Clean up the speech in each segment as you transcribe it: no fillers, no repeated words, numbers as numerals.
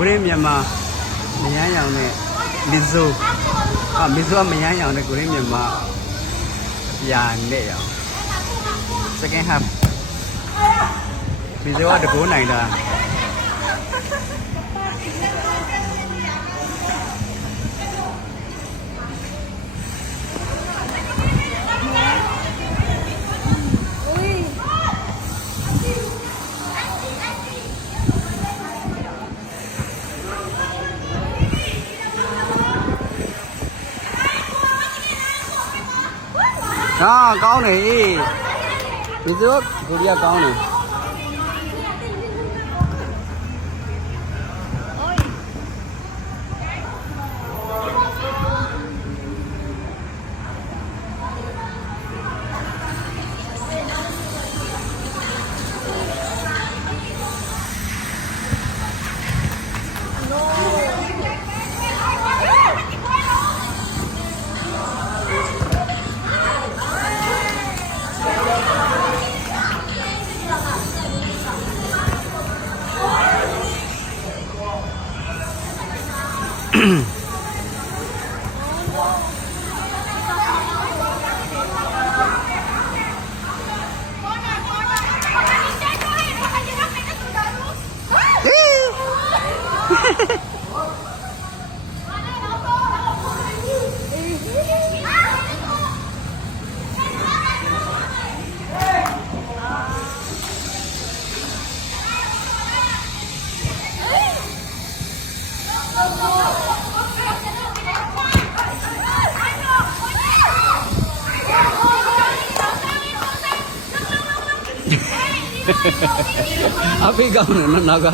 ကိုရင်းမြန်မာမယန်းရောင်နဲ့မီဇိုမီဇိုကမယန်းရောင်နဲ့ကိုရင်းမြန်မာရာနဲ့ရောင် second half မီဇိုကတကိုးနိုင်တာကောင်းတယ်ဒီဆိုကိုရီးယားကောင်းတယ်အဖေကောင်းတယ်နော်နောက်က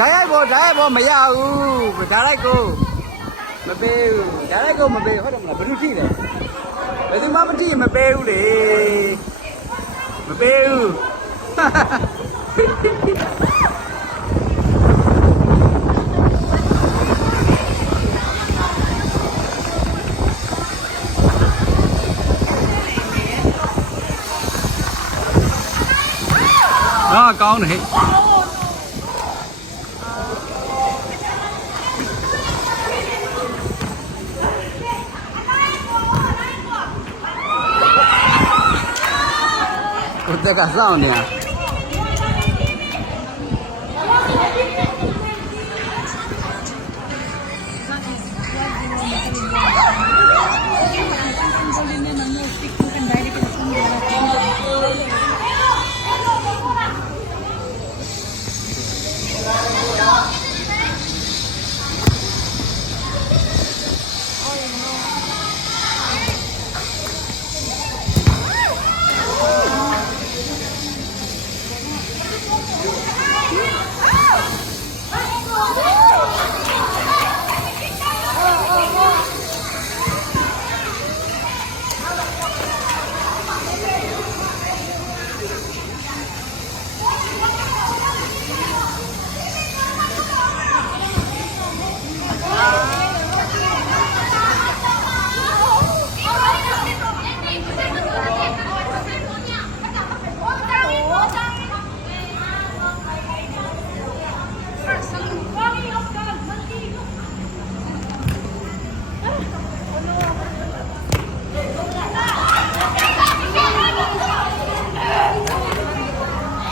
ဓာတ်ရိုက်ပေါ်မရဘူးဓာတ်ရိုက်ကိုမပေးဘူးဓာတ်ရိုက်ကိုမပေးဟုတ်တယ်မလားဘယ်သူထိလဲဘယ်သူမှမထိမပေးဘူးလေမပေးဘူးကောင်းတယ်ဟဲ့我这个上呢。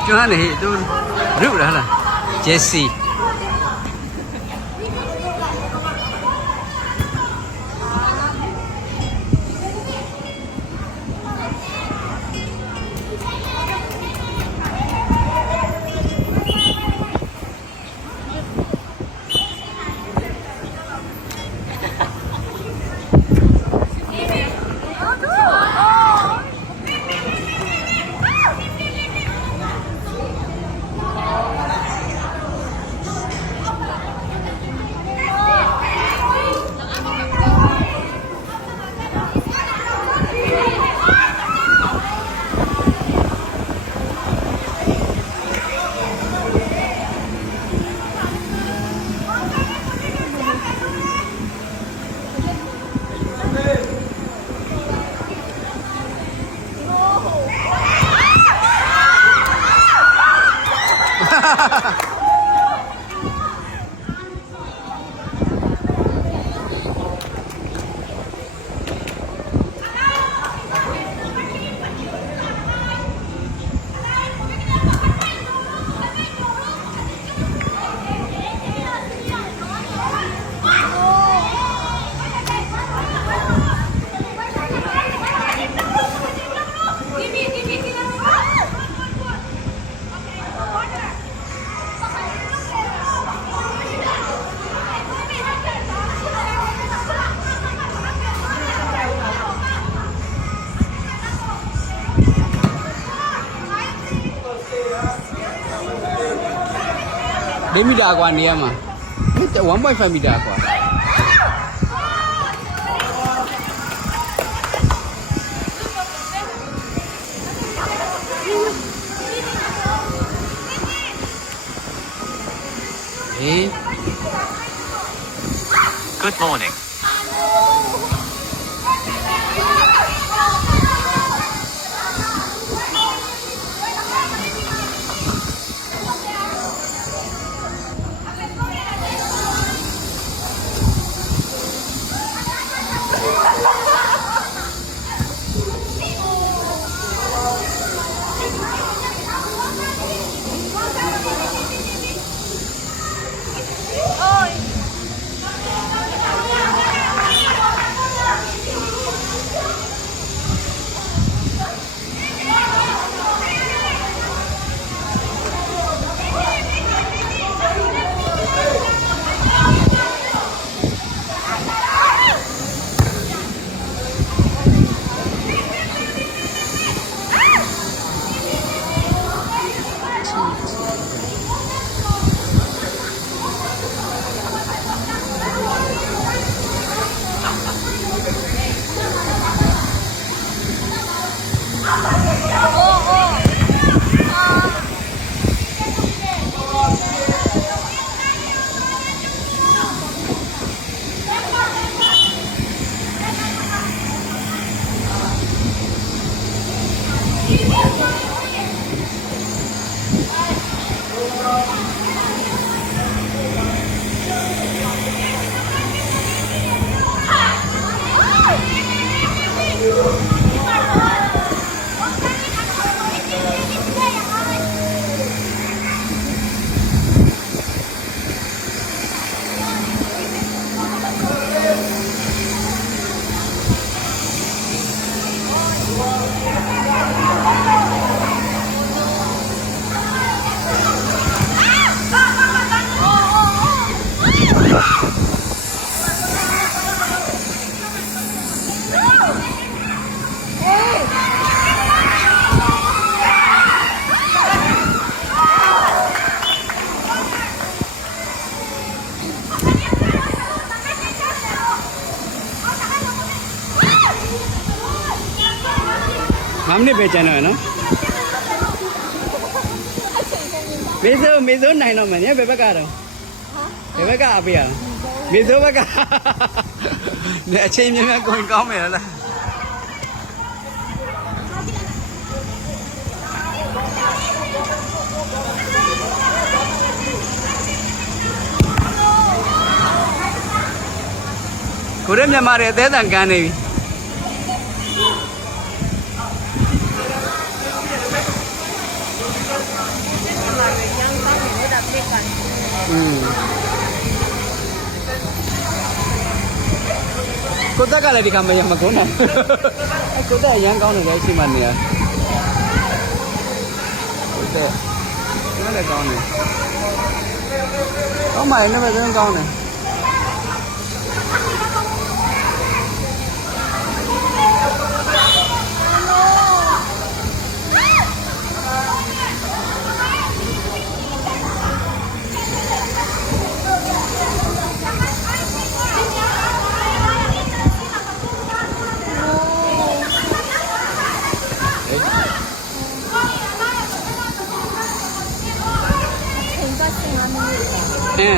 ကျွမ်းနေသူရုပ်လားလားဂျက်စီ 4 meter กว่าနေရမှာ1.5 meter กว่าGood morning.5 minute ပဲကျန်တော့ရနော်မေဇိုနိုင်တော့မယ်ညဘယ်ဘက်ကတော့ဘယ်ဘက်ကအပေးရမေဇိုဘက်ကနဲ့အချိန်များများကိုကောင်းမယ်လားကိုရဲမြန်မာတွေအသေးအံကန်နေပြီကိုတက်ကလည်းဒီကမရမကုန်းနဲ့ကိုတက်ရမ်းကောင်းတယ်လေအချိန်မှနေရကိုတက်လည်းကောင်းတယ်ကောင်းပါရဲ့လည်းပဲကောင်းတယ်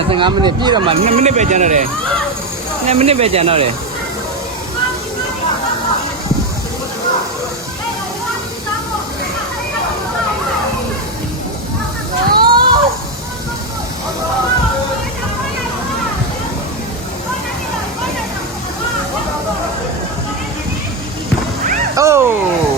15 မိနစ်ပြည့်တော့မှ2 မိနစ်ပဲကျန်တော့တယ်2 မိနစ်ပဲကျန်တော့တယ်အိုး